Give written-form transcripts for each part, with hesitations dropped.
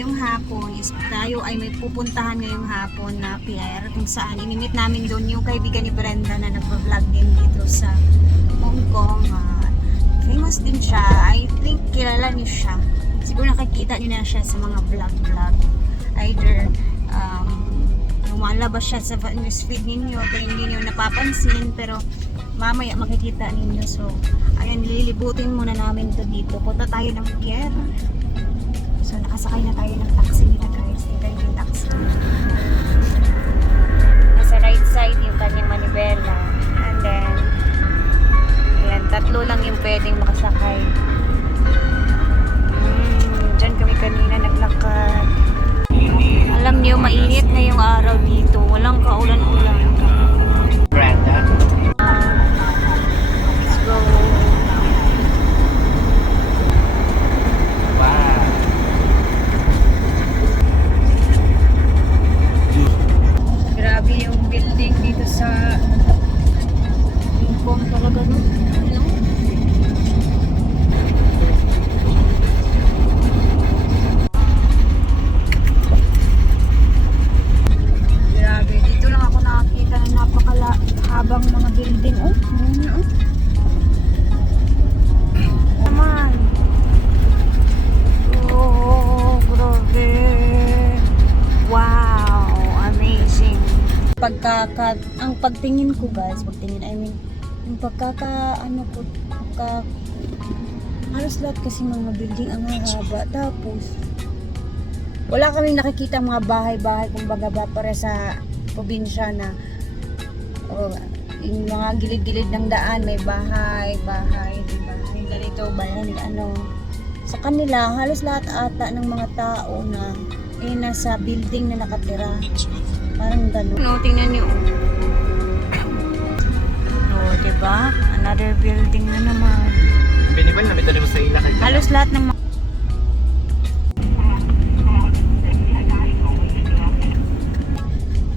ngayong hapon is tayo ay may pupuntahan ngayong hapon na pier kung saan inimit namin doon yung kaibigan ni Brenda na nagpa-vlog din dito sa Hong Kong. Famous din siya. I think kilala niyo siya. Siguro nakikita niyo na siya sa mga vlog. Either lumalabas siya sa newsfeed ninyo pero hindi niyo napapansin, pero mamaya makikita ninyo. So ayan, lilibutin muna namin to dito. Punta tayo ng pier. So nakasakay na tayo ng taxi nila guys. Ito yung taxi. Nasa right side yung kanyang manibela. And then ayan, 3 lang yung pwedeng makasakay. Diyan kami kanina naglakad. Alam niyo, mainit na yung araw dito. Walang kaulan-ulan. Brenda. Let's go. Wow. Grabe yung building dito sa Hong Kong talaga, no? Ano? Grabe, dito lang ako nakakita ng napakahabang mga building. Oh, ano? Naman. Oh, grabe. Wow, amazing. Ang pagtingin ko guys, yung halos lahat kasi mga building ang haba. Tapos wala kaming nakikita mga bahay-bahay, kumbaga ba para sa probinsya na yung mga gilid-gilid ng daan may bahay, diba? Yung ganito, bayan, sa kanila, halos lahat ata ng mga tao na nasa building na nakatira. Parang gano'n. No, tingnan nyo. Oh, diba? Another building na naman. Binibal na may dalawa sa ila kay Halos lahat ng mga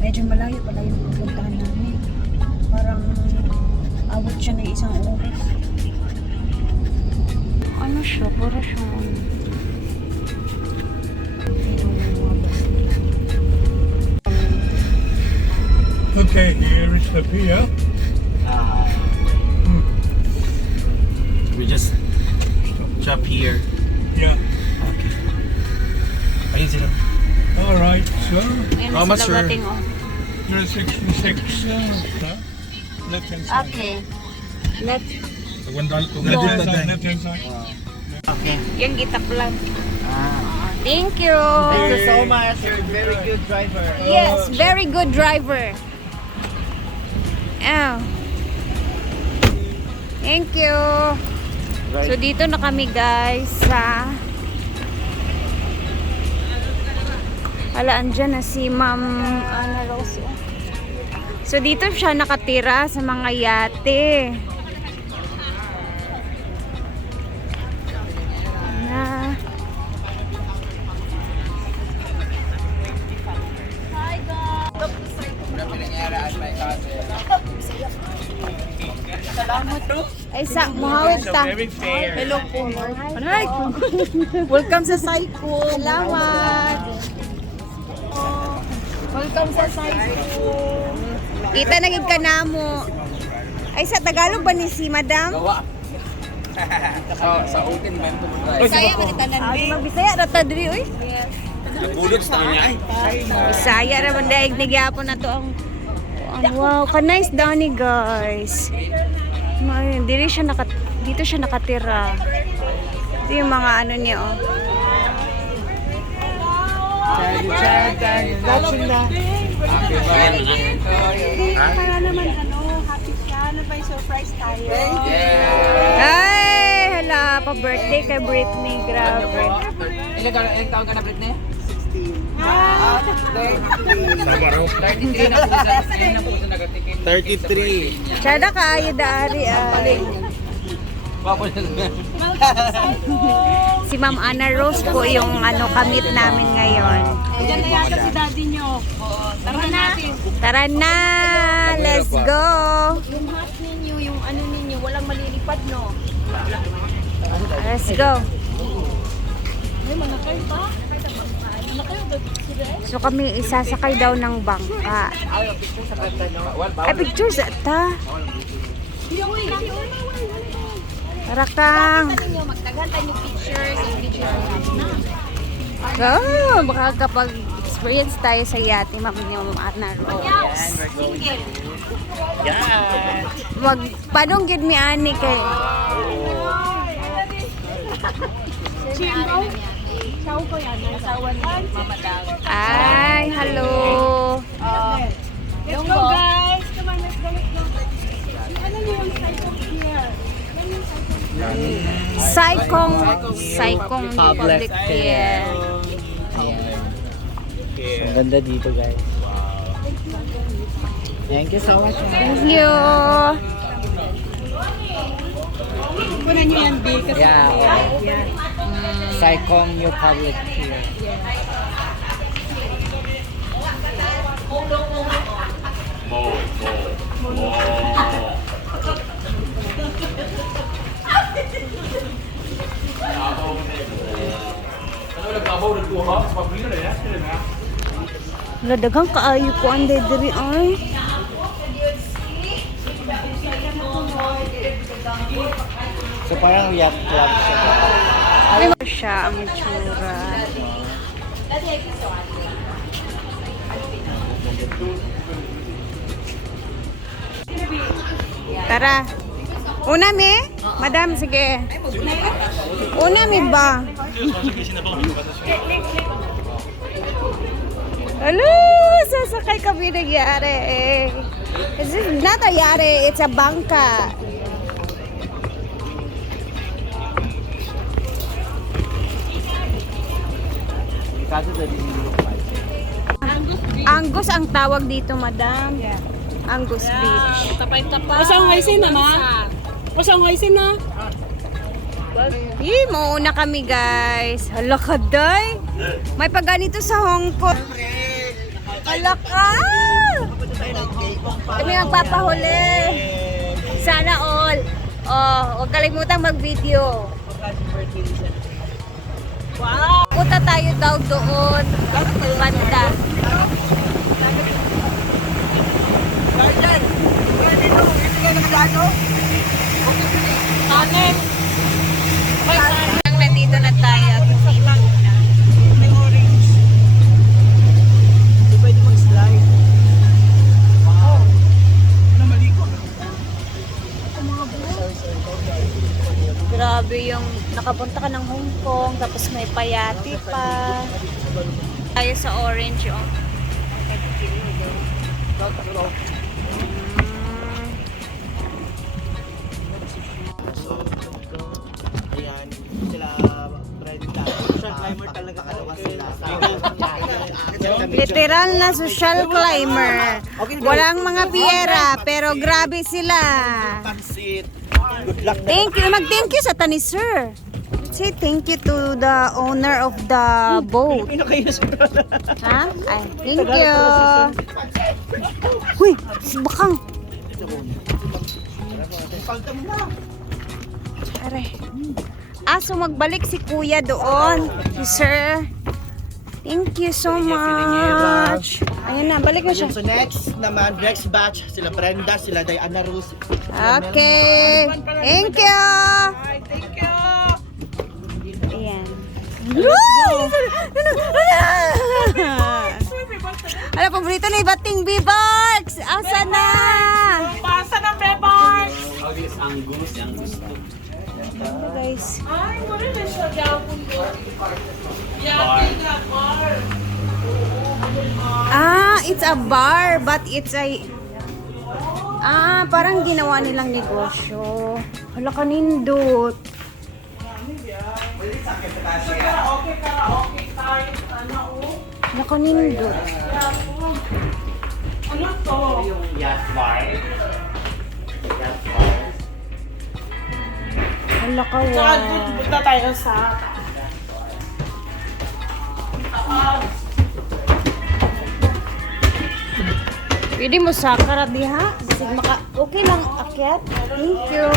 medyo malayo pala yung pupuntahan namin. Parang abot siya na 1 oras. Ano siya? Para siya Okay, here is the pier. We just drop here. Yeah. Okay. Ayun sila. All right. So Ayan How na much, sila sir? dating, oh. 366. Left hand side. Okay. Let's Left hand side. Okay. yung gitak lang. Ah. Thank you. Thank you so much. You're a very good driver. Yes, very good driver. Oh. Thank you. Right. So dito na kami guys sa andyan na si Ma'am Ana Rose. So dito siya nakatira sa mga yate. Na. Ay sa muhawid ta. Hello po. Alright. Welcome sa Saiko. Salamat. Welcome sa Saiko. Kita na gid ka namo. Ay sa Tagalog ba ni si Madam? Sa utin ba ito? Bisaya man tanan bi. Magbisaya ra ta diri oy. Bulot sa kanya. Bisaya ra man daig nagyapon na to ang wow, ka nice daw ni guys. Dito siya nakatira. Ito yung mga ano niya, oh. Para naman happy siya. May surprise tayo. Ay, hala, pa-birthday kay Britney, grabe. Ilang taon ka na, Britney? 33. Sada kaayo daari ay. Si Ma'am Ana Rose po yung kamit namin ngayon. Diyan na yata si daddy nyo. Tara na. Tara na! Let's go! Yung hat ninyo, yung ano ninyo, walang malilipad, no? Let's go! Ay, manakay pa. So kami isasakay daw ng bangka. Ay, pictures ata. Para kang. Oh, baka kapag experience tayo sa yate, Ma'am Ana Rose. Wag, padong gid mi ani kay. Chow ko yan. Asawa ni Mama Dang. Ay, hello. Let's go guys. Come on, let's go, let's go. Ano niyo yung cycle here? Yan yung cycle. Saikong public pier. Ang ganda dito, guys. Thank you so much. Thank you. Kunan niyo yan, B. Kasi Yeah. yan. Saikong New Public Pier. Ladagang kaayo ko ang diri ay. So parang yacht club siya. Ay, siya ang itsura. Tara. Una mi? Madam, sige. Una mi ba? Hello! Sasakay kami nagyari eh. This is not a yari, it's a bangka. Angus ang tawag dito, madam. Angus Beach. Pasang hoisin na, ma? Pasang hoisin na? Mauna kami, guys. Hala ka, day. May paganito sa Hong Kong. Hala ka! Kami magpapahuli. Sana all. Oh, huwag kalimutang mag-video. Wow! Punta tayo daw doon. Banda. Kanin. Nandito na tayo. May orange. Hindi pwede mag-slide. Wow. Ano maligo? Grabe yung nakapunta ka ng Hong Kong tapos may payati pa. Tayo sa orange oh. Ayan, sila Brenda. Social climber talaga kalawa sila. Literal na social climber. Walang mga piyera pero grabe sila. Pansit. Good luck. Thank you. Mag-thank you sa tani sir. Say thank you to the owner of the boat. Pino kayo sa Ha? Ay, thank you. Huy, si Bakang. Palta mo na. Aray. So magbalik si kuya doon. Si sir. Thank you so much. Ayun na, balik na siya. So next naman, next batch, sila Brenda, sila Diana Rose. Okay. Thank you. Thank you. Ayan. Ano, paborito na ibating B-Barks. Asa na? Pasa ng Bebart. Ang gusto. Ano guys? Ay, wala na siya gawin ko. Yakin na bar. It's a bar but it's a parang ginawa nilang negosyo. Hala ka nindot. Karaoke tayo. Sana oh. Hala ka nindot. Ano to? Yacht bar. Hala ka Saka wow. punta tayo sa Pwede mo sakara diha? Sige maka okay lang akyat. Thank you.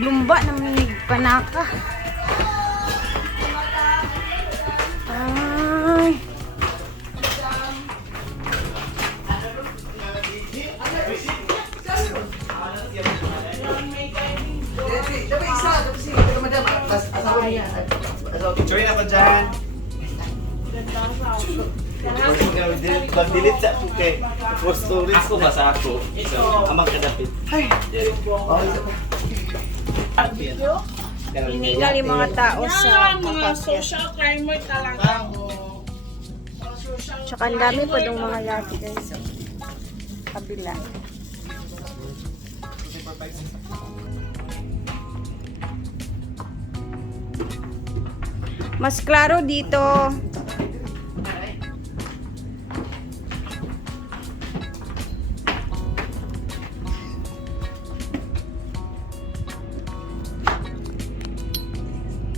Lumba naman ni panaka. Join ako dyan. Mag-delete sa okay. For stories. Ako ba sa ako? Amang kadapit. Ay! Hinigal yung mga tao sa kapasya. social climber talaga. Tsaka ang dami pa dong mga yati guys. So, kabila. Mas klaro dito.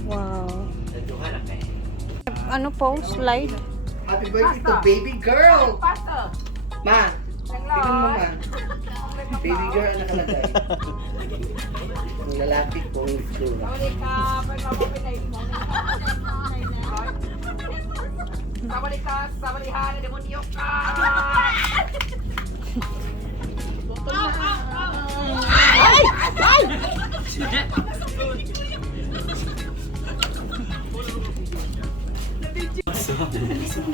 Wow. Ano po? Slide? Happy birthday to baby girl! Ma! Tingnan mo ma. Baby girl ang nakalagay. Ang lalaki kong itsura.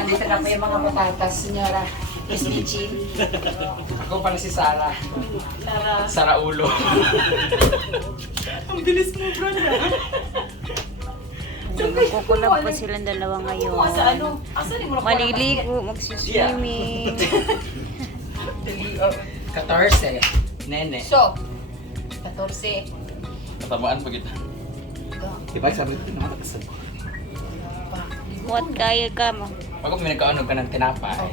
Andito na po yung mga patatas, senyora. Miss Michi. Ako pala si Sara. Sara Ulo. Magkukulab pa silang dalawa ngayon. Maliligo, magsiswimming. 14. Nene. So, 14. Katamaan pa kita. Diba sabi ko naman nakasal. What kaya ka mo? Ako pinagkaanog ka ng tinapay.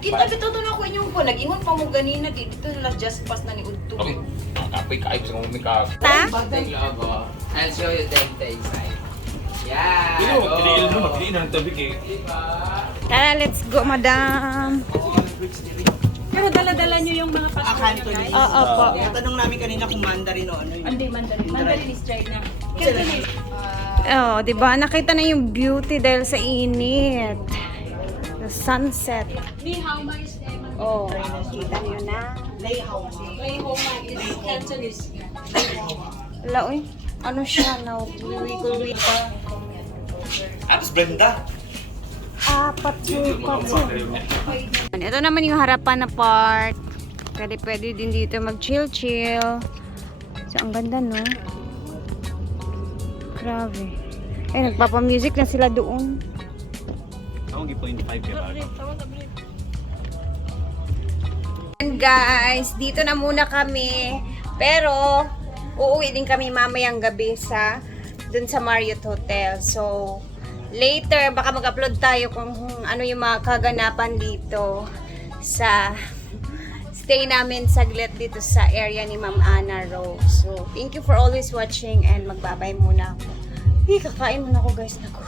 Kita bito to na ko inyong ko. Nag-ingon pa mo ganina. Dito nila just pass na ni Udto. Okay. Kapoy ka, gusto mo umikag. Ta? Take logo. I'll show you the inside. Yeah. ng tabi kay. Tara, let's go, madam. Pero dala-dala nyo yung mga passport Akanto nyo, ni. guys. Oo po. Tanong namin kanina kung Mandarin o ano yun. Hindi, Mandarin. Mandarin is China. Oh, 'di ba? Nakita na yung beauty dahil sa init. The sunset. Ni how much Oh, kita niyo na. Lay home is Cantonese. Wala, uy. Ano siya na? Wiggle. Apps Brenda. Patsu. Ito naman yung harapan na part. Pwede din dito mag-chill. So, ang ganda, no? Grabe. Nagpapa-music na sila doon. Ako gi 0.5 kaya ba? And guys, dito na muna kami. Pero, uuwi din kami mamayang gabi dun sa Marriott Hotel. So, later, baka mag-upload tayo kung ano yung mga kaganapan dito sa stay namin saglit dito sa area ni Ma'am Ana Rose. So, thank you for always watching and magbabay muna ako. Kakain muna ako guys. Naku.